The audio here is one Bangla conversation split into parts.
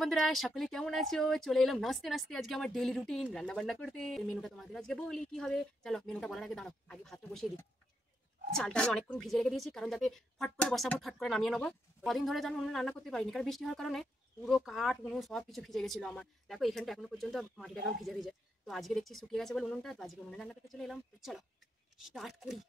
বন্ধুরা, সকলে কেমন আছো? চলে এলাম নাচতে নাচতে আজকে আমার ডেইলি রুটিন রান্না বান্না করতে। মেনুটা তোমাদের আজকে বলি কি হবে। চলো মেনুটা বলার আগে দাঁড়াও, আগে ভাতটা বসিয়ে দিই। চালটা আমি অনেকক্ষণ ভিজে রেখে দিয়েছি, কারণ যাতে ফট করে বসাবো, ফট করে নামিয়ে নেবো। কদিন ধরে যেন রান্না করতে পারিনি, কারণ বৃষ্টি হওয়ার কারণে পুরো কাঠ উনুন সব কিছু ভিজে গেছিলো আমার। দেখো এখানটা এখনো পর্যন্ত মাটিটা এখন ভিজে ভিজে। তো আজকে দেখছি শুকিয়ে গেছে বলে উনুনটা, তো আজকে উনুনে রান্না করতে চলে এলাম। চলো স্টার্ট করি।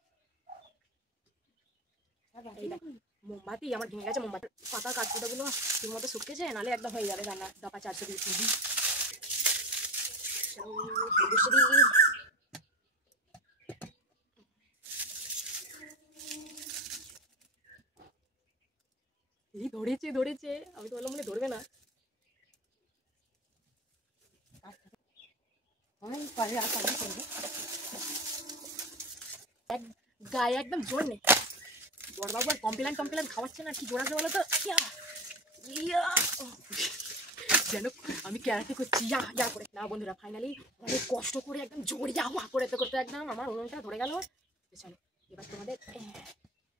মোমবাতি আমার ভেঙে গেছে, মোমবাতি পাতা কাঠগুলো ঠিক মতো শুকিয়েছে, নাহলে একদম হয়ে যাবে রান্না। দফা 420 এই ধরেছে ধরেছে, আমি তো বললাম বলে ধরবে না। গায়ে একদম জোর নেই। বড়বাবু আর কমপ্লেন খাওয়াচ্ছে না, কি জোর আছে বলো তো। যেন আমি ক্যারাটে করছি ইয়া ইয়া করে। না বন্ধুরা, ফাইনালি অনেক কষ্ট করে একদম জোর ইয়া করতে করতে একদম আমার উনুনটা ধরে গেল। চলো এবার তোমাদের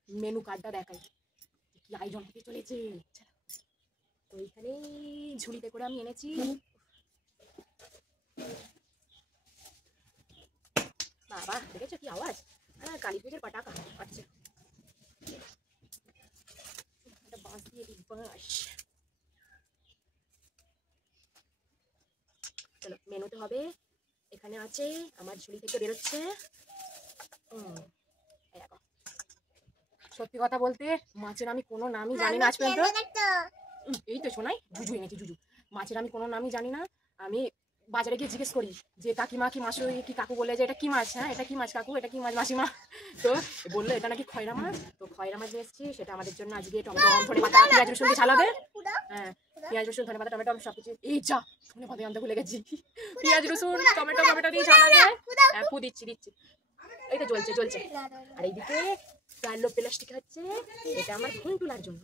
মেনু কার্ডটা দেখাই কি আয়োজন হতে চলেছে। তো এইখানে ঝুড়িতে করে আমি এনেছি বাবা, দেখেছো কি আওয়াজ? কালী পুজোর পটাকা। আচ্ছা বাঁশ দিয়ে দিই, বাঁশ। চলো মেনুতে হবে, এখানে আছে আমার ঝুড়ি থেকে বেরোচ্ছে। সত্যি কথা বলতে মাছের আমি কোনো নামই জানি না আজ পর্যন্ত। এই তো শোনাই, জুজু এনেছি জুজু। মাছের আমি কোনো নামই জানি না। আমি বাজারে গিয়ে জিজ্ঞেস করি যে কাকিমা কি মাছ, কি কাকু বলে যে এটা কি মাছ, হ্যাঁ এটা কি মাছ কাকু, এটা কি মাছ মাসিমা। তো বললো এটা নাকি খয়রা মাছ। তো খয়রা মাছ নিয়ে এসেছি, সেটা আমাদের জন্য আজকে টমেটো ধনে পাতা পেঁয়াজ রসুন দিয়ে ঝাল হবে। হ্যাঁ পেঁয়াজ রসুন ধনে পাতা টমেটো আমি সব কিছু, এই যা ধনে পাতা আনতে ভুলে গেছি। পেঁয়াজ রসুন টমেটো দিয়ে ঝাল হবে। হ্যাঁ ফু দিচ্ছি। এইটা জ্বলছে। আর এইদিকে কালো প্লাস্টিক হচ্ছে, এটা আমার ঘুনটুলার জন্য।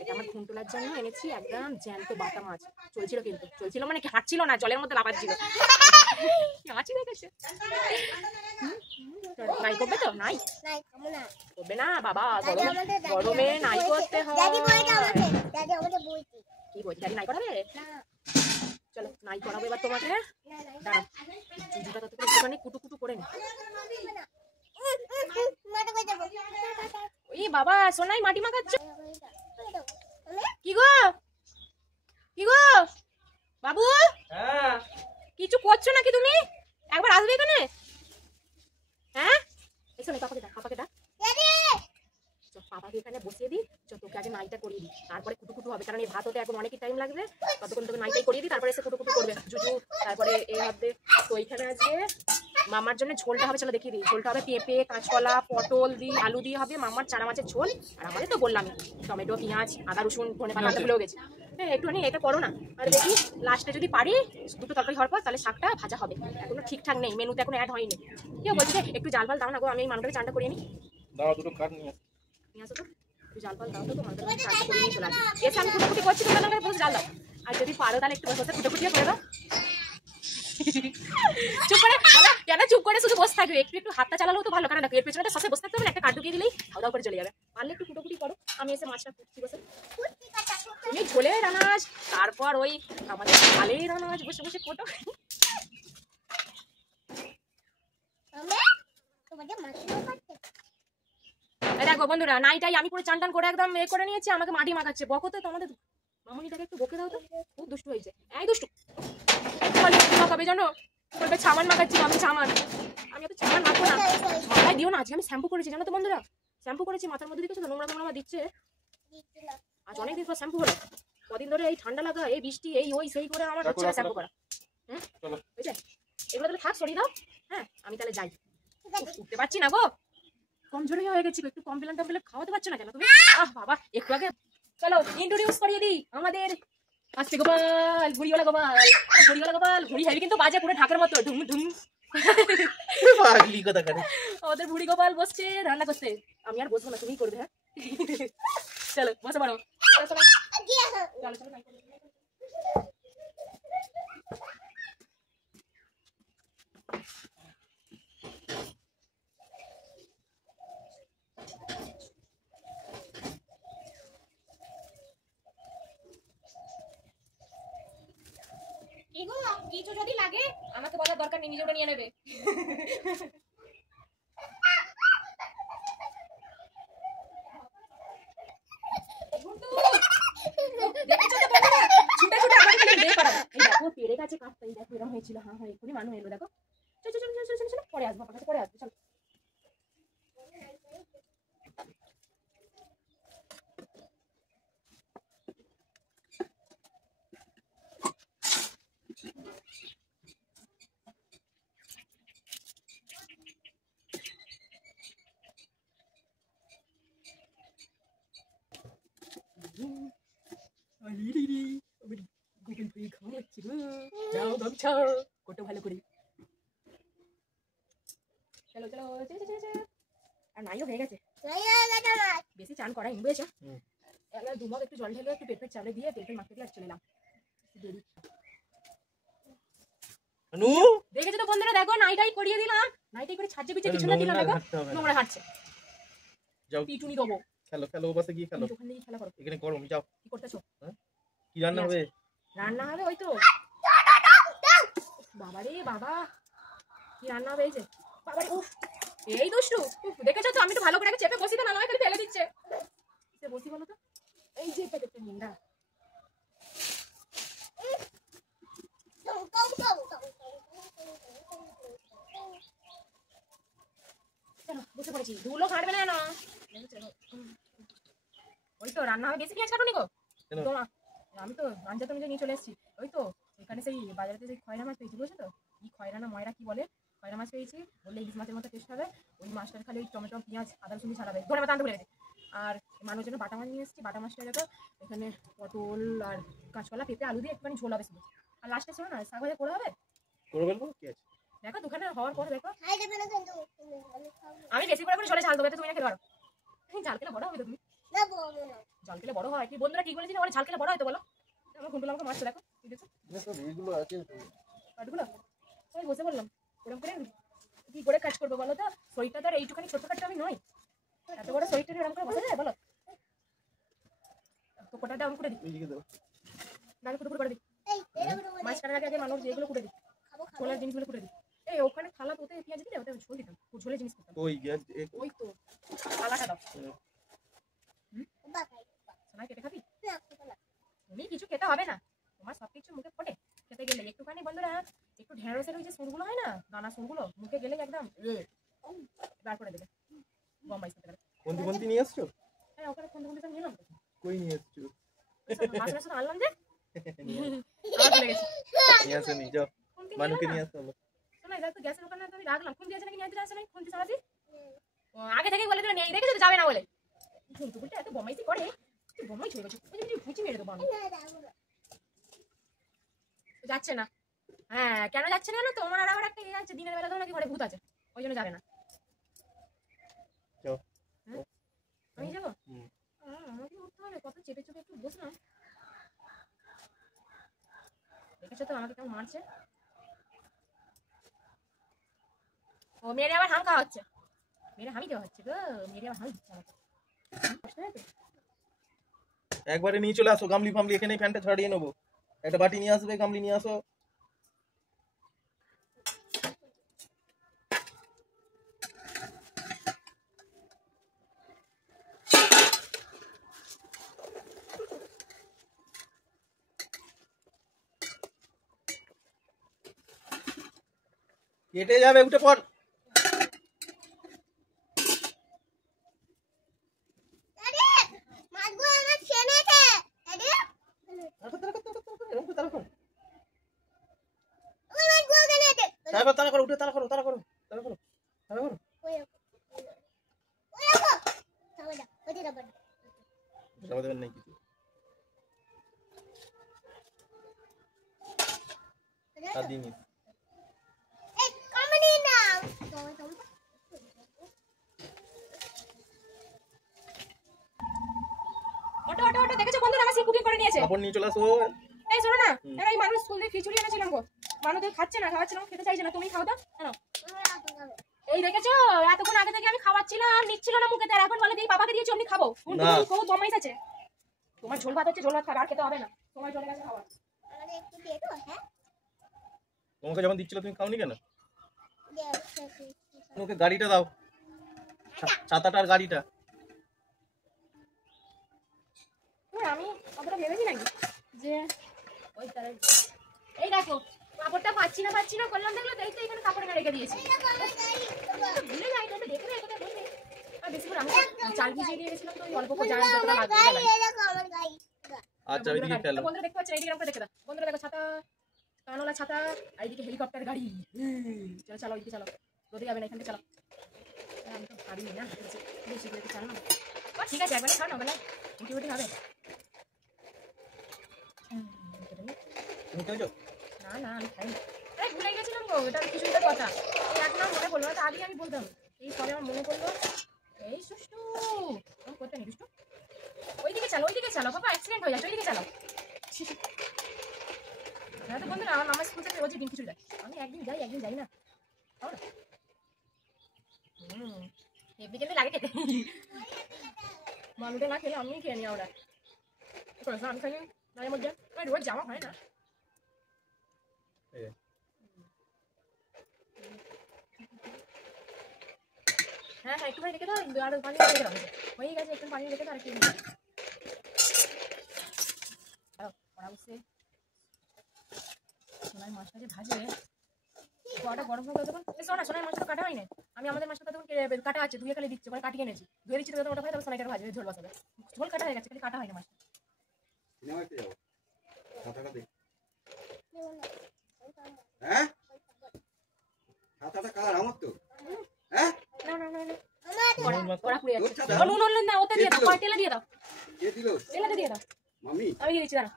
এটা আমার ঘুনটুলার জন্য এনেছি একদম জ্যান্ত বাটা মাছ। চলছিল মানে কি হাঁটছিল না, জলের মধ্যে লাফাচ্ছিল। হাঁচি দেখেছে। নাই করবে তো? নাই করবে না বাবা, গরমে নাই করতে হয়। কি বলছি, দাদি নাই করাবে? চলো নাই করাবো এবার তোমাকে। দাঁড়াও জুজুটা তত একটুখানি কুটু করে নি। ওই বাবা সোনাই মাটি মাখাচ্ছ কি গো বাবু? কিছু করছো নাকি তুমি? একবার আসবে এখানে। হ্যাঁ এসো না, পাপাকে ডাক। পাপাকে এখানে বসিয়ে দিই। তোকে আগে নাইটা করিয়ে দিই, তারপরে কুটু হবে, কারণ এই ভাত হতে এখন অনেকই টাইম লাগবে। ততক্ষণ তোকে নাইটাই করিয়ে দিই, তারপরে এসে কুটু করবে জুজু। তারপরে এ হবে। তো এইখানে আজকে মামার জন্য ঝোলটা হবে, চলো দেখিয়ে দিই। ঝোলটা হবে পেঁপে কাঁচকলা পটল দিয়ে আলু দিয়ে হবে মামার চারা মাছের ঝোল। আর আমাদের তো বললামই টমেটো পেঁয়াজ আদা রসুন ধনে পাতা ভুলেও গেছে। হ্যাঁ একটুখানি এটা করো না। আর দেখি লাস্টে যদি পারি দুটো তরকারি হওয়ার পর তাহলে শাকটা ভাজা হবে। এখনো ঠিকঠাক নেই, মেনুতে এখন অ্যাড হয়নি। কেউ বলছে একটু জাল ফাল দাও না গো, আমি এই মানুষটাকে চানটা করিয়ে নিই। দাও দুটো কাঠ নিয়ে আসো তো, একটু জাল ফাল দাও তো, মানুষটাকে চানটা করিয়ে নিয়ে চলে আসি। এসে আমি কুটোকুটি করছি, তোমাদের বসে জাল দাও। আর যদি পারো তাহলে একটু বসে কুটোকুটিও করে দাও। চুপ করে কেন চুপ করে শুধু বসে থাকবে? একটু হাতটা চালালেও তো ভালো, কারণ দেখো এর পেছনে সসে বসে থাকতে হবে, একটা কাঠ ঢুকিয়ে দিলেই খাওয়া করে চলে যাবে। পারলে একটু কুটোকুটি করো, আমি এসে মাছটা কুটছি বসে। তুমি ঝোলের আনাজ, তারপর ওই আমাদের ঝালের আনাজ বসে বসে কোটো। দেখো বন্ধুরা, নাইটাই আমি পুরো চান টান করে একদম এ করে নিয়েছি, আমাকে মাটি মাখাচ্ছে। বকো তো আমাদের মামুনিটাকে একটু বকে দাও তো, খুব দুষ্টু হয়েছে। এই দুষ্টু মাখাবে জানো, বলবে ছামান মাখাচ্ছি। আমি তো ছামান মাখবো না, মাথায় দিও না। আজকে আমি শ্যাম্পু করেছি জানো তো বন্ধুরা, শ্যাম্পু করেছি মাথার মধ্যে দিকেছো তো, নোংরা দিচ্ছে। আজ অনেকদিন পর শ্যাম্পু হলো, কদিন ধরে এই ঠান্ডা লাগা এই বৃষ্টি এই ওই সেই করে আমার হচ্ছে না শ্যাম্পু করা। বুঝলে এগুলো তাহলে থাক, সরিয়ে দাও। হ্যাঁ আমি তাহলে যাই, উঠতে পারছি না গো, কমজোরি হয়ে গেছি। একটু কমপ্লেন খাওয়াতে পারছো না কেন তুমি? বাবা একটু আগে। চলো ইন্ট্রোডিউস করিয়ে দিই আমাদের আস্তে গোপাল, ঘুড়িওয়ালা গোপাল। ঘুড়ি হেভি কিন্তু বাজে পুরো ঢাকের মতো ঢুম ঢুম। আমাদের বুড়ি গোপাল বসছে রান্না করতে, আমি আর বসবো না, তুমিই করবে। হ্যাঁ চলো বসে পারো। কিছু যদি লাগে আমাকে বলার দরকার নেই, নিজে ওটা নিয়ে নেবে। পেড়ে গাছে কাটতে দেখো এরকম হয়েছিল। হ্যাঁ হ্যাঁ এক্ষুনি মানুষ এলো দেখো। চলো চলো চলো চলো চলো পরে আসবো, আপনার কাছে পরে আসবো। চলো ভালো করে চলো চলো আর নাইও হয়ে গেছে, বেশি চান করাই বুঝেছো। এবার দুমগ একটু জল ঢেলে একটু পেঁপের চালে দিয়ে পেঁপের মাখতে দিয়ে চলে এলাম। দেখেছো তো বন্ধুরা, দেখো নাইটাই করিয়ে দিলাম, নাইটাই করে ছাড়ছে বিচে কিছু না দিলাম, দেখো নোংরা হাঁটছে। যাও পিটুনি দেবো। খেলো খেলো ওপাশে গিয়ে খেলো, ওখানে গিয়ে খেলা করো, এখানে গরম। যাও কি করতেছো? কি রান্না হবে? রান্না হবে ওই তো বাবারে বাবা, কি রান্না হবে? এই যে বাবারে, উফ এই দুষ্টু, দেখেছো তো আমি তো ভালো করে আগে চেপে বসি তো, না নয় খালি ফেলে দিচ্ছে। সে বসি বলো তো, এই যে এটা দেখতে মুন্ডা। চলো বসে পড়েছি, ধুলো ঘাটবে না না। ওই তো রান্না হবে, বেশি পেঁয়াজ কাটুনি গো আমি তো মাঞ্জা তো নিয়ে চলে এসেছি। ওই তো এখানে সেই বাজারেতে সেই খয়রা মাছ পেয়েছি, বুঝছো তো? কি খয়রা না ময়রা কি বলে, খয়রা মাছ পেয়েছি, বললে ইলিশ মাছের মতো টেস্ট হবে। ওই মাছটার খালি ওই টমেটো পেঁয়াজ আদা রসুন ছাড়াবে, ধরে মাথা আনতে বলে গেছে। আর মানুষের জন্য বাটা মাছ নিয়ে এসেছি, বাটা মাছটা দেখো এখানে পটল আর কাঁচকলা পেঁপে আলু দিয়ে একটুখানি ঝোল হবে, আর লাস্টে শোনো না শাক ভাজা করে হবে, করে ফেলবো কি আছে দেখো দোকানে হওয়ার পর দেখো। আমি বেশি করে ঝোলে ঝাল দেবো, তুমি না খেতে পারো। ঝাল খেলে বড় হবে তো তুমি, ঝাল খেলে বড় হয়। কি বন্ধুরা কি বলেছি, ওরা ঝাল খেলে বড় হয় তো বলো। আমার কুন্ডুলা আমাকে মাছটা দেখো, এইগুলো আছে কাঠগুলো ওই বসে বললাম ওরকম করে কি করে কাজ করবো বলো তো? শরীরটা তো আর এইটুখানি ছোট্ট কাটটা আমি নয়, এত বড় শরীরটা এরকম করে বসে যায় বলো? তো কোটাটা আমি করে দিই, ডাল কুটুকুট করে দিই। মাছ কাটার আগে আগে মানুষ যেগুলো কুটে দিই, ছোলার জিনিসগুলো কুটে দিই। এই ওখানে থালা তোতে পেঁয়াজ দিলে ওটা ঝোল দিতাম, ঝোলের জিনিস করতাম। ওই তো থালাটা দাও, সোনাই কেটে খাবি? তুমি কিছু খেতে হবে না, তোমার সবকিছু মুখে ফোটে খেতে গেলে একটুখানি। বন্ধুরা একটু ঢেঁড়সের ওই যে সুরগুলো হয় না, দানা সুরগুলো মুখে গেলে একদম বার করে দেবে। বোম্বাই খেতে গেলে কোন কোনটি নিয়ে আসছো? হ্যাঁ ওখানে কোন কোনটি নিয়ে এলাম তো। কই নিয়ে আসছো? মাছ মাছ তো আনলাম যে আর ভুলে গেছি নিয়ে আসো নি। যাও মানুকে নিয়ে আসো। শোনা এটা তো গ্যাসের ওখানে তো আমি রাখলাম, খুন্তি আছে নাকি নিয়ে আসছে নাকি খুন্তি সারাদি আগে থেকেই বলে দিল নেই, দেখেছো তো যাবে না বলে। ঝুন্টু বুলটা এত বমাইছি করে, তুই বমাই ছুঁয়ে গেছো, ওই যে ভুচি মেরে দেবো আমি। যাচ্ছে না, হ্যাঁ কেন যাচ্ছে না? তোমার আর আবার একটা ইয়ে আছে, দিনের বেলা তো নাকি ঘরে ভূত আছে, ওই জন্য যাবে না। আমি যাবো, আমাকে উঠতে হবে, কত চেপে চেপে একটু বসলাম। দেখেছো তো আমাকে কেমন মারছে, ও মেরে আবার হাম খাওয়া হচ্ছে, মেরে হামি দেওয়া হচ্ছে গো, মেরে আবার হামি দিচ্ছে আমাকে। একবারে নিয়ে চলে আসো গামলি ফামলি, এখানে ফ্যানটা ছড়িয়ে নেবো। একটা বাটি নিয়ে আসবে, গামলি নিয়ে আসো। কেটে যাবে, উঠে পড়। তারা করো, উঠে তারা করো, তারা করো, তারা করো, তারা করো। আমাদের নেই কিছু আর দিনই ওটা ওটা ওটা দেখেছো বন্ধুরা, আমার সি কুকিং করে নিয়েছে। আপন নিয়ে চলে আসো। এই শোনো না, এই মানুষ স্কুল থেকে খিচুড়ি এনেছিলাম গো, মানুষ খাচ্ছে না, খাওয়াচ্ছে না, খেতে চাইছে না, তুমি খাও দাও। এই দেখেছো এতক্ষণ আগে থেকে আমি খাওয়াচ্ছিলাম, নিচ্ছিল না মুখে, তার এখন বলে দিই বাবাকে দিয়েছি আমি খাবো। খুব বমাইশ আছে তোমার, ঝোল ভাত হচ্ছে, ঝোল ভাত খাবে, আর খেতে হবে না, তোমার চলে গেছে খাওয়া। একটু দিয়ে দাও। হ্যাঁ তোমাকে যখন দিচ্ছিল তুমি খাওনি কেন? ওকে গাড়িটা দাও, ছাতাটা আর গাড়িটা। আমি অতটা ভেবেছি নাকি যে ওই তার এই দেখো কাপড়টা পাচ্ছি না করলাম, দেখলো এই তো এখানে কাপড় রেখে দিয়েছি। ভুলে যাই তো দেখে রে কোথায় বসে। আর বেশি করে আমি চাল ভিজিয়ে দিয়ে গেছিলাম, তো ওই অল্প করে যতটা লাগবে। আচ্ছা ওইদিকে ফেলো। বন্ধুরা দেখতে পাচ্ছ এইদিকে আমরা দেখে দাও। বন্ধুরা দেখো ছাতা, কানলা ছাতা, আর এইদিকে হেলিকপ্টার গাড়ি। চলো চলো ওইদিকে চলো, রোদে যাবে না, এখান থেকে চলো। আমি তো পারি না, বেশি করে চালো না। ঠিক আছে একবার খাও না, বেলা উঠি হবে। তুমি খেয়েছো? না না আমি খাইনি। আরে ভুলে গেছিলাম গো, এটা কিছুটা কথা এখন আর মনে পড়লো না, তো আগে আমি বলতাম। এই সবে আমার মনে পড়লো। এই সুষ্টু আমি করতে নি দুষ্টু, ওইদিকে চালো বাবা, অ্যাক্সিডেন্ট হয়ে যাচ্ছে, ওইদিকে চালো। হ্যাঁ তো বন্ধুরা, আমার মামার স্কুল থেকে রোজই ডিম খিচুড়ি দেয়। আমি একদিন যাই না। এমনি কেমনি লাগে খেতে, মানুষটা না খেলে আমি খেয়ে নি। ওরা আমি খাই মাঝে মধ্যে, রোজ যাওয়া হয় না। হ্যাঁ একটুখানি রেখে দাও, আর পানি রেখে দাও, হয়ে গেছে। একটু পানি রেখে দাও, আর একটু সোনার মাছটা যে ভাজে, কড়াটা গরম হয়ে তখন সোনার মাছটা কাটা হয় না। আমি আমাদের মাছটা তখন কাটা আছে, ধুয়ে খালি দিচ্ছি, কাটিয়ে এনেছি, ধুয়ে দিচ্ছি, তখন ওটা হয়, তখন সোনাইটা ভাজবে, ঝোল বসাবে। ঝোল কাটা হয়ে গেছে, খালি কাটা হয় না মাছটা। হ্যাঁ ছাতাটা কার আমার তো? হ্যাঁ ওরা পুড়ে যাচ্ছে। নুন না, ওতে দিয়ে দাও, তেলে দিয়ে দাও। কে দিল? তেলে দিয়ে দাও। মামি আমি দিয়ে দিচ্ছি, দাঁড়া।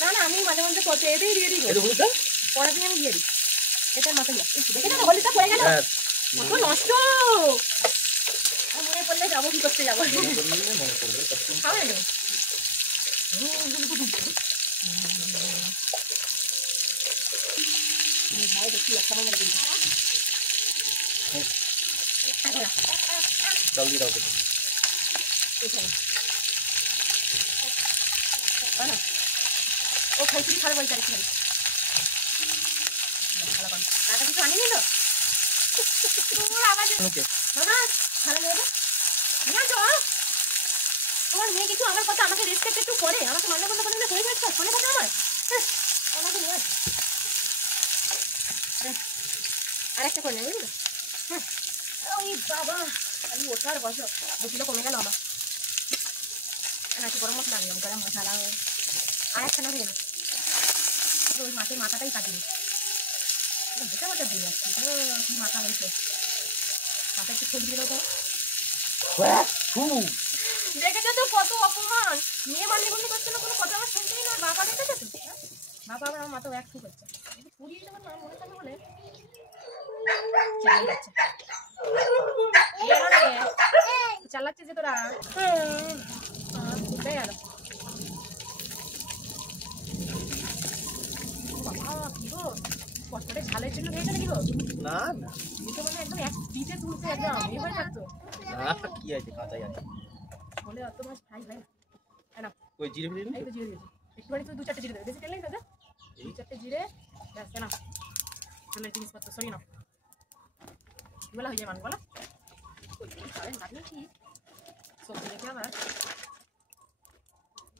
না না আমি মাঝে মাঝে করতে এতেই দিয়ে দিই, পরে দিয়ে আমি দিয়ে দিই। এটার মাথা দেখে না হলুদটা পড়ে গেল, কত নষ্ট। মনে পড়লে যাবো, কি করতে যাবো, খাবে না। দেখি একটা মনে করি জলদি দাও। ও খাইছি খাবে বলছে, আর খাবে টাকা কিছু আনি নিল মামা ভালো মেয়ে না তো। তোমার মেয়ে কিছু আমার কথা, আমাকে রেসপেক্ট একটু করে, আমাকে মান্য করতে পারলে হয়ে যাচ্ছে, শোনে কথা আমার। আমাকে নিয়ে আসে আর একটা করে নেই, বুঝলো? হ্যাঁ ওই বাবা আমি ওঠার বসো, 2 কিলো কমে গেল আমার। একটু গরম মশলা আনলাম, গরম মশলা আর একটা না ভেবে ওই মাছের মাথাটাই কাটিনি, বেটা মজা দিয়ে যাচ্ছি। কি মাথা হয়েছে, মাথা একটু ঠেক দিল তো। দেখেছো তো কত অপমান, মেয়ে মানলে বন্ধু করছে না, কোনো কথা আমার শুনতেই না। বাবা দেখেছো তো, বাবা আবার আমার মাথা এক ঠুক হচ্ছে, পুড়িয়ে দেবেন না মনে থাকে বলে চালাচ্ছে যে তোরা। কোথায় গেল কষ্টটা ঝালের জন্য হয়েছে নাকি গো? না না তো মানে একদম এক পিঠে তুলছে, একদম এভাবে থাকতো না, কি আছে কাঁচাই আছে বলে অত মাছ খাই ভাই না। ওই জিরে ফিরে এই তো জিরে দিয়েছি একটুখানি, তো 2-4টে জিরে দেবে, বেশি তেল নেই দাদা, 2-4টে জিরে ব্যাস না। তেলের জিনিসপত্র সরিয়ে নাও, বলা হয়ে যায় মানুষ বলা কি সবজি রেখে আবার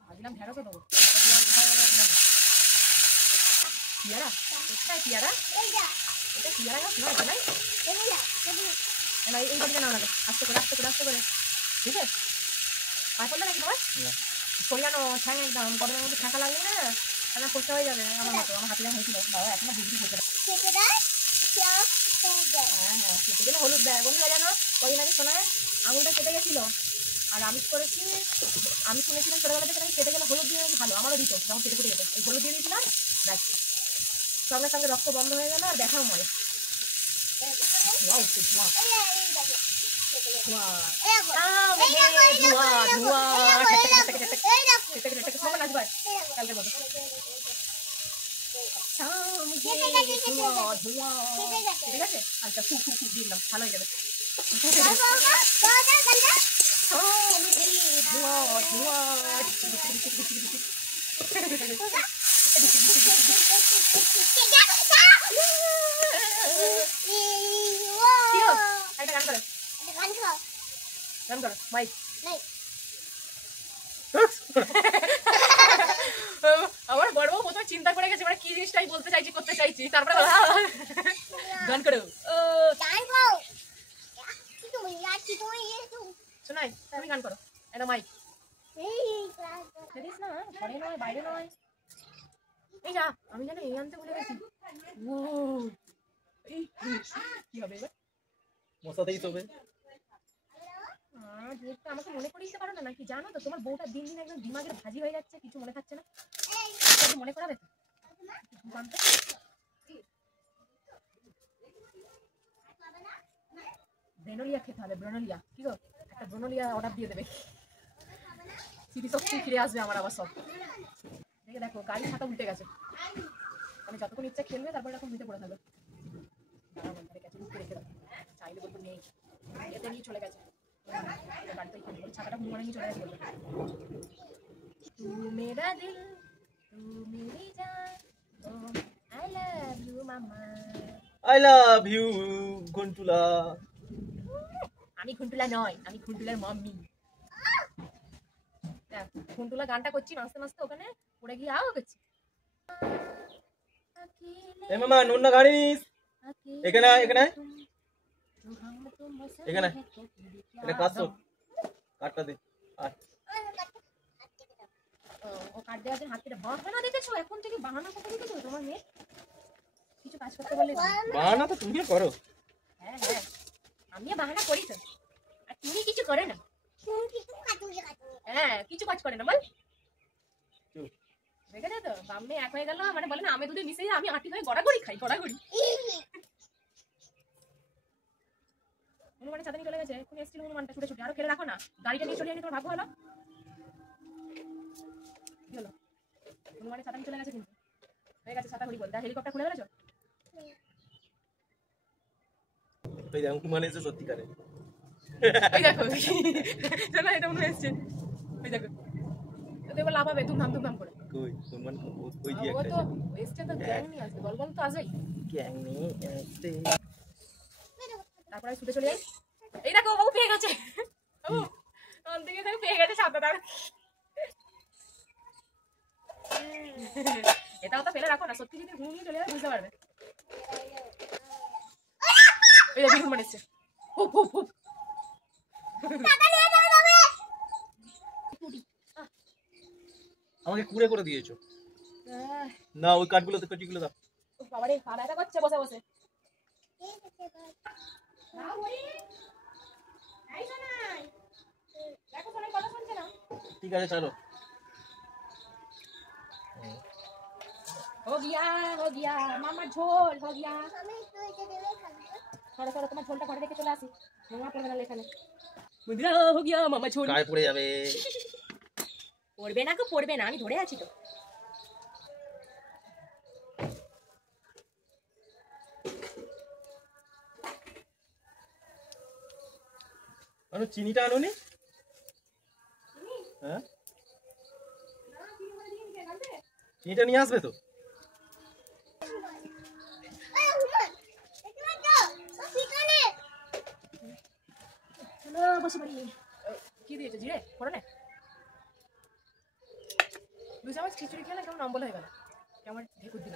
ভাবলাম ঢেঁড়সও দেবো। পিয়ারা কোথায় পিয়ারা? এটা পিয়ারা গাছ নয়, এটা নাই এই বাড়িতে নাও না, আস্তে করে আস্তে করে আস্তে করে, ঠিক আছে? পায়ে পড়লে নাকি তোমার সরিয়ানো ঠ্যাং একদম গরমের মধ্যে ঠেকা লাগলে না আমার কষ্ট হয়ে যাবে। আমার মতো আমার হাতে হয়েছিল, বাবা এখনো বুঝতে করতে হ্যাঁ হ্যাঁ কেটে গেলে হলুদ দেয়। বন্ধুরা জানো কদিন আগে শোনায় আঙুলটা কেটে গেছিলো, আর আমি করেছি, আমি শুনেছিলাম ছোটবেলা থেকে নাকি কেটে গেলে হলুদ দিয়ে ভালো, আমারও দিত যখন কেটে কেটে যেত, এই হলুদ দিয়ে দিয়েছিলাম, ব্যাস সঙ্গে সঙ্গে রক্ত বন্ধ হয়ে গেল, আর দেখাও মরে। ঠিক আছে আচ্ছা খুব খুব খুব দিয়ে দিলাম, ভালো হয়ে যাবে। একটা গান করো, গান করো মাইক। আমার বড় বউ প্রথমে চিন্তা করে গেছে মানে কি জিনিসটাই বলতে চাইছি করতে চাইছি, তারপরে গান করো। শোনাই তুমি গান করো, এটা মাইক না, ঘরে নয় বাইরে নয়। এই যা আমি জানো এই আনতে ভুলে গেছি। ও এই কি হবে এবার? মশাতেই তবে দেখতে আমাকে মনে করে দিতে পারো না নাকি? জানো তো তোমার বউটা দিন দিন একদম দিমাগের ভাজি হয়ে যাচ্ছে, কিছু মনে থাকছে না। মনে করাবে তো ব্রেনোলিয়া খেতে হবে, ব্রেনোলিয়া। কি গো একটা ব্রেনোলিয়া অর্ডার দিয়ে দেবে, স্মৃতিশক্তি ফিরে আসবে আমার আবার সব। দেখে দেখো গাড়ি ছাতা উল্টে গেছে, মানে যতক্ষণ ইচ্ছা খেলবে তারপর এরকম নিতে পড়ে থাকবে। চাইলে বলবো নেই, এতে নিয়ে চলে গেছে গাড়িতেই খেলবে, ছাতাটা হুমড়ে নিয়ে চলে গেছে বলবে তু মেরা দিল তু মেরি জান ও আই লাভ ইউ মামা। আই লাভ ইউ ঘন্টুলা। আমি খুন্টুলা নয়, আমি খুন্টুলার মাম্মি। খুন্টুলা গানটা করছি নাচতে নাচতে, ওখানে পড়ে গিয়ে আও করছি। এ মামা নুন না গাড়ি নিস, এখানে এখানে এখানে এটা কাটছো, কাটটা দে। আর ও কাট দেওয়ার জন্য হাত কেটে বাহানা দেখেছো, এখন থেকে বাহানা করতে দেখেছো তোমার মেয়ে। কিছু কাজ করতে বললে বাহানা তো তুমিও করো। হ্যাঁ হ্যাঁ আমিও বাহানা করি তো, আর তুমি কিছু করে না। হ্যাঁ কিছু কাজ করে না বল, দেখেছো তো বাম্মে এক হয়ে গেল, মানে বলে না আমি দুধে মিশে আমি আটি হয়ে গড়াগড়ি খাই, গড়াগড়ি। হনুমানের চাঁদানি চলে গেছে, এখন এসেছিল হনুমানটা ছুটে ছুটে, আরো খেলে রাখো না, গাড়িটা নিয়ে চলে যায়নি তোমার ভাগ্য হলো। কি হলো? হনুমানের চাঁদানি চলে গেছে কিন্তু, হয়ে গেছে ছাতা ঘুরি বল। হেলিকপ্টার খুলে ফেলেছো? এই দেখো মানে এসে সত্যিকারে এই দেখো চলো এটা মনে এসছে, এই দেখো তো এবার লাভ হবে ধুমধাম ধুমধাম করে। কই সম্মান ওই যে ও একটা তো এসছে তো গ্যাং নিয়ে আসবে, বল বল তো আসেই, গ্যাং নিয়ে আসছে। তারপরে ছুটে চলে যাই। এই দেখো বাবু পেয়ে গেছে, বাবু ওখান থেকে দেখো পেয়ে গেছে ছাতা। তার এটাও তো ফেলে রাখো না, সত্যি যদি ঘুমিয়ে চলে যাবে বুঝতে পারবে। এই দেখো হনুমান এসছে, হুপ হুপ হুপ। আমাকে কুড়ে করে দিয়েছো না, ওই কাঠগুলো তো কটিগুলো দাও। বাবারে খাওয়া করছে বসে বসে। ঠিক আছে চলো। हो गया मामा झोल हो गया। थोड़ा थोड़ा তোমার ঝোলটা ঘরে রেখে চলে আসি, নোংরা পড়বে না এখানে। বন্ধুরা हो गया মামা ঝোল। গায়ে পড়ে যাবে। পড়বে না, পড়বে না, আমি ধরে আছি তো। আনো চিনিটা আনোনি? হ্যাঁ চিনিটা নিয়ে আসবে তো। বসে পড়ি। কি দিয়েছো জিরে পড়ো না? দুই চামচ খিচুড়ি খেলে কেমন অম্বল হয়ে গেল, কেমন ঢেকুর দিল।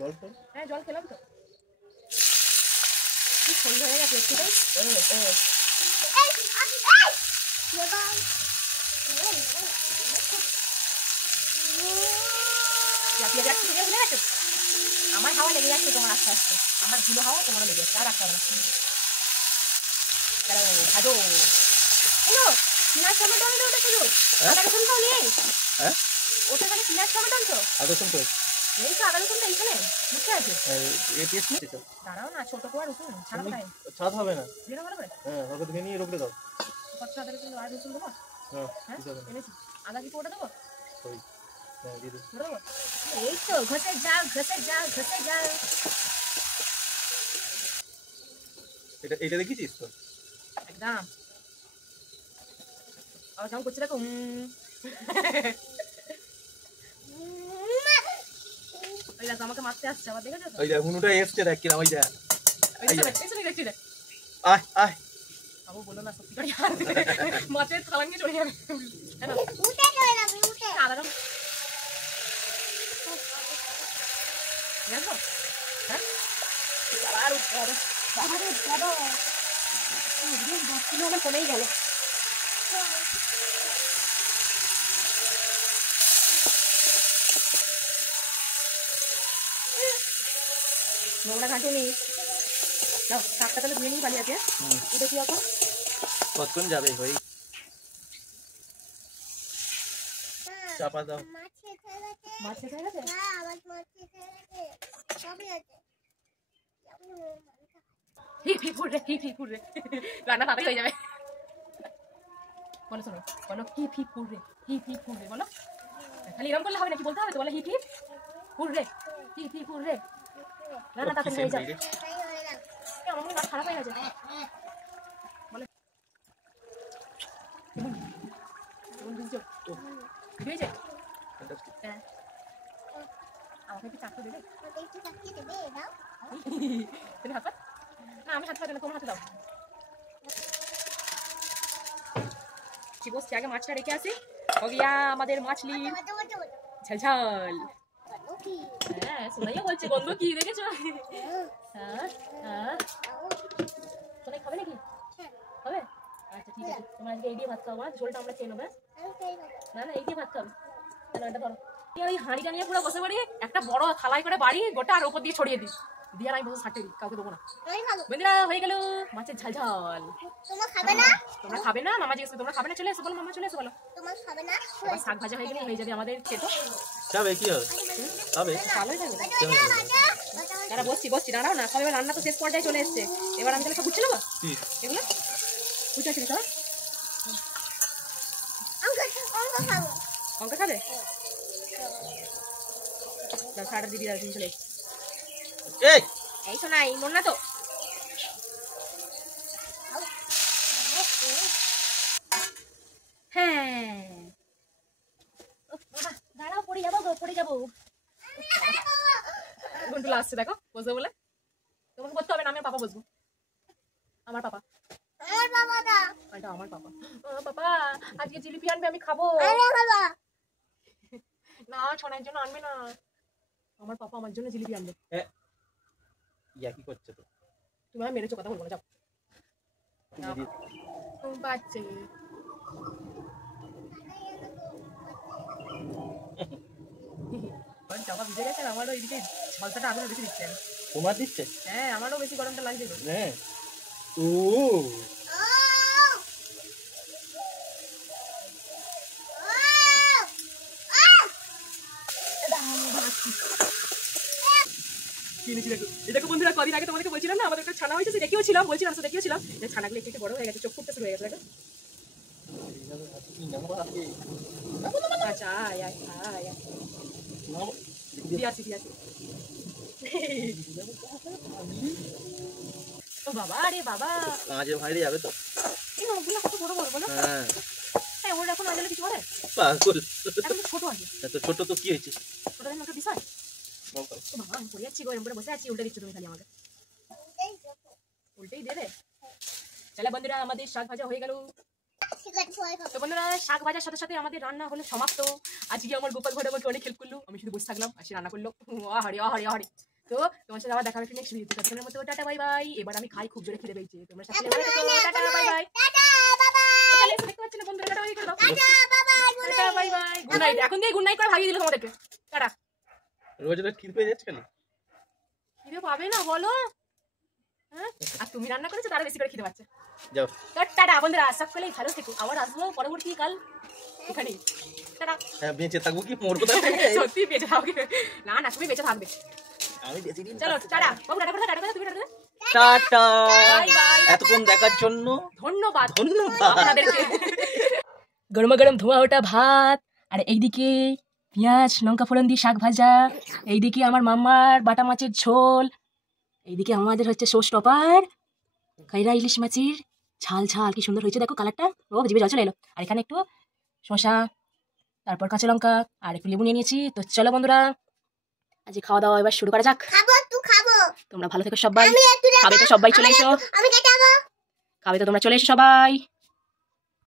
জল তো হ্যাঁ জল খেলাম তো, কি সন্ধ্যা হয়ে গেছে একটুটাই। আমার হাওয়া লেগে যাচ্ছে তোমার আস্তে আস্তে, আমার ধুলো হাওয়া তোমার লেগে যাচ্ছে, আর রাখতে হবে না। আদো পিনাজ টমেটো আমি ওটা শুধু আদা রসুন তো নেই। হ্যাঁ ওটা মানে পিনাজ টমেটো তো আদা শুন তো নেই, তো আদা রসুনটা এইখানে মুখে আছে। এই পেস্ট নিতে তো দাঁড়াও না, ছোট কোয়া রসুন ছাড়া কোথায় ছাদ হবে না। দিয়ে ভালো করে। হ্যাঁ ওকে ধুয়ে নিয়ে রোগড়ে দাও। কত আদা রসুন আর রসুন দেবো? হ্যাঁ হ্যাঁ দিতে হবে না। এনেছি, আদা কি ওটা দেবো? ওই হ্যাঁ দিয়ে দিই। দেবো এই তো, ঘষে যাও ঘষে যাও ঘষে যাও। এটা দেখেছিস তো? দাঁড়া আবার কেমন করছে দেখো ওই দেখো আমাকে মারতে আসছে আবার দেখেছো তো ওই দেখ হুনুটা এসছে দেখ কিরম ওই দেখ এসে দেখছি রে আয় আয় বাবু বলো না সত্যি করে আর মাছের থালা নিয়ে চলে যাবে হ্যাঁ আদা রকম দেখো হ্যাঁ আবার উঠবে আমার কমেই গেল নোংরা ঘাটুনি দাও শাকটা তাহলে ধুয়ে নিয়ে পালিয়ে আছে এটা কি এখন কতক্ষণ যাবে ওই চাপা দাও মাছ শেষ হয়ে গেছে হি ফুর রে রান্না তাড়াতাড়ি হয়ে যাবে বলো শোনো বলো হি ফুর রে বলো খালি এরকম করলে হবে নাকি বলতে হবে তো বলো হি ফুর রে রান্না তাড়াতাড়ি হয়ে যাবে আমার মনে হয় খারাপ হয়ে গেছে বলে বুঝছো বুঝেছে হ্যাঁ আমাকে একটু চাকরি দেবে তুমি হাত না আমি হাত পাই না তোমার হাতে দাও ঠিক বসছি আগে মাছটা রেখে আসি हो गया আমাদের মাছলি ঝালঝাল হ্যাঁ সোনাইয়া বলছে গন্ধ কি দেখেছো হ্যাঁ হ্যাঁ সোনাই খাবে নাকি খাবে আচ্ছা ঠিক আছে তোমার আজকে এই দিয়ে ভাত খাবো ঝোলটা আমরা খেয়ে নেবো না না এই দিয়ে ভাত খাবো এটা ধরো ওই হাঁড়িটা নিয়ে পুরো বসে পড়ি একটা বড় থালায় করে বাড়ি গোটা আর উপর দিয়ে ছড়িয়ে দিই দিয়ে আমি বসে ছাড়তে দিই কাউকে দেবো না বন্ধুরা হয়ে গেল মাছের ঝালঝাল তোমরা খাবে না মামা জিজ্ঞেস তোমরা খাবে না চলে এসো বলো মামা চলে এসো বলো এবার শাক ভাজা হয়ে গেলে হয়ে যাবে আমাদের খেতো যাবে কি হবে হবে ভালোই থাকবে দাঁড়া বসছি দাঁড়াও না সব এবার রান্না তো শেষ পর্যায়ে চলে এসছে এবার আমি তাহলে সব গুছিয়ে নেবো এগুলো বুঝতে পারছি সব অঙ্ক খাবে সারাটা দিদি দাদা চলে এই শোনাই মন না তো হ্যাঁ দাঁড়াও পড়ে যাবো ঘন্টু আসছে দেখো বসবে বলে তোমাকে বলতে হবে না আমি পাপা বসবো আমার পাপা এটা আমার পাপা পাপা আজকে জিলিপি আনবে আমি খাবো না ছোনার জন্য আনবে না আমার পাপা আমার জন্য জিলিপি আনবে ইয়া কি করছে তো তুমি আমার মেরেছো কথা বলবো না যাও বাচ্চা চাপা ভিজে গেছে আমারও এইদিকে ঝলসাটা আগুনে বেশি দিচ্ছে তোমার দিচ্ছে হ্যাঁ আমারও বেশি গরমটা লাগছে হ্যাঁ ও এটা বন্ধুরা কদিন আগে তোমাদেরকে বলছিলাম না আমাদের একটা ছানা হয়েছে সে দেখিয়েছিলাম যে ছানাগুলো একটু বড় হয়ে গেছে চোখ ফুটতে শুরু হয়ে গেছে দেখো আচ্ছা দিয়াছি ও বাবা রে বাবা কাজে ভাইরে যাবে তো এই মাছগুলো কত বড় বড় বলো হ্যাঁ ওর এখন আজলে কিছু বলে পাগল এখন ছোট আছে এত ছোট তো কি হয়েছে ওটা একটা বিষয় বাবা আমি পড়ে যাচ্ছি গরম করে বসে আছি উল্টে দিচ্ছ তুমি খালি আমাকে উল্টেই দেবে চলে বন্ধুরা আমাদের শাক ভাজা হয়ে গেল তো বন্ধুরা শাক ভাজার সাথে সাথে আমাদের রান্না হলো সমাপ্ত আজকে আমার গোপাল ঘরে আমাকে অনেক হেল্প করলো আমি শুধু বসে থাকলাম আর সে রান্না করলো আহারে তো তোমার সাথে আবার দেখা হবে নেক্সট ভিডিওতে ততক্ষণের মতো টাটা বাই বাই এবার আমি খাই খুব জোরে খিদে পেয়েছে তোমরা সাথে টাটা বাই বাই এখানে এসে দেখতে পাচ্ছি না বন্ধুরা টাটা বাই করে দাও tata bye bye good night এখন দিয়ে গুড নাইট করে ভাগিয়ে দিল তোমাদেরকে টাটা রোজ খিদে পেয়ে যাচ্ছে খালি খিদে পাবে না বলো হ্যাঁ আর তুমি রান্না করেছো তারা বেশি করে খিদে পাচ্ছে যাও টাটা বন্ধুরা সকলেই ভালো থেকো আবার আসবো পরবর্তী কাল এখানে টাটা হ্যাঁ বেঁচে থাকবো কি মরবো সত্যি বেঁচে থাকবে না তুমি বেঁচে থাকবে আমি বেঁচে দিন চলো টাটা বাবু টাটা করে তুমি টাটা টাটা বাই বাই এতক্ষণ দেখার জন্য ধন্যবাদ ধন্যবাদ আপনাদেরকে গরম গরম ধোয়া ওটা ভাত আর এইদিকে পেঁয়াজ লঙ্কা ফোড়ন দিয়ে শাক ভাজা এইদিকে আমার মামার বাটা মাছের ঝোল এইদিকে আমাদের হচ্ছে সোস টপার কাইরা ইলিশ মাছের ঝাল ঝাল কি সুন্দর হয়েছে দেখো কালারটা। ও জিভে জল চলে এলো। আর এখানে একটু শসা, তারপর কাঁচা লঙ্কা আর একটু লেবু নিয়ে নিয়েছি। তো চলো বন্ধুরা, আজ খাওয়া দাওয়া এবার শুরু করা যাক। তোমরা ভালো থেকো সবাই। খাবে তো সবাই চলে এসো। খাবে তো তোমরা চলে এসো সবাই।